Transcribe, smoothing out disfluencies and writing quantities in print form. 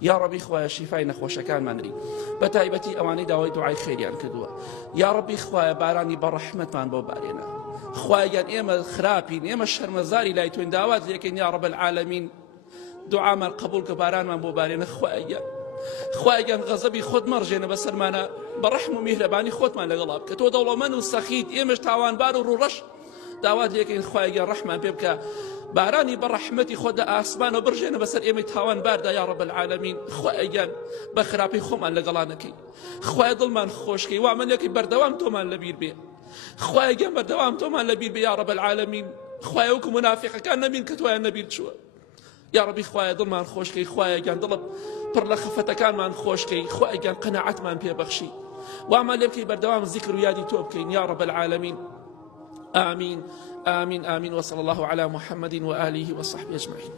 یا ڕەبی خوایە شیفای نەخۆشەکانمانری بە تایبەتی ئەوانەی داوای دوعای خێریان کردووە یا ڕەبی خوایە بارانی بە ڕەحمەتمان بۆ بارێنە خوایەن ئێمە خراپین ئێمە شەرمەزاری لای تۆین داوات لێکەین یا ڕەب العالەمین دوعامان قبول کە بارانمان بۆ بارێنە خوایەن غەزەبی خۆت مەڕژێنە بەسەرمانە بە ڕەحم و میهرەبانی خۆتمان لەگەڵا بکە تۆ دەوڵەمەند و سەخیت ئێمەش تاوانبار و ڕوڕەش داوات لێکەین خوایەن ڕەحمان پێ بکە بارانی بە ڕەحمەتی خۆدا ئاسمانە بڕژێنە بەسەر ئێمەی تاوانباردا یا ڕەب العالەمین خوایەن بە خراپی خۆمان لەگەڵا نەکەی خوایە دڵمان خۆشکەی وامەلێکی بەردەوام تۆمان لەبیر بێ خوایەن بەردەوام تۆمان لەبیر بێ یا ڕەب العالەمین خوایە وەکو منافقەکان نەبین کە تۆیان نەبیر چووە یا ڕەبی خوایە دڵمان خۆشکەی خوایەن دڵت پڕ لە خەفەتەکانمان خۆشکەی خوایەن قەناعەتمان پێبەخشی وامان لێ بکەی بەردەوام زیکر و یادی تۆ بکەین یا ڕەب العالەمین آمين آمين آمين وصلى الله على محمد وآله وصحبه أجمعين.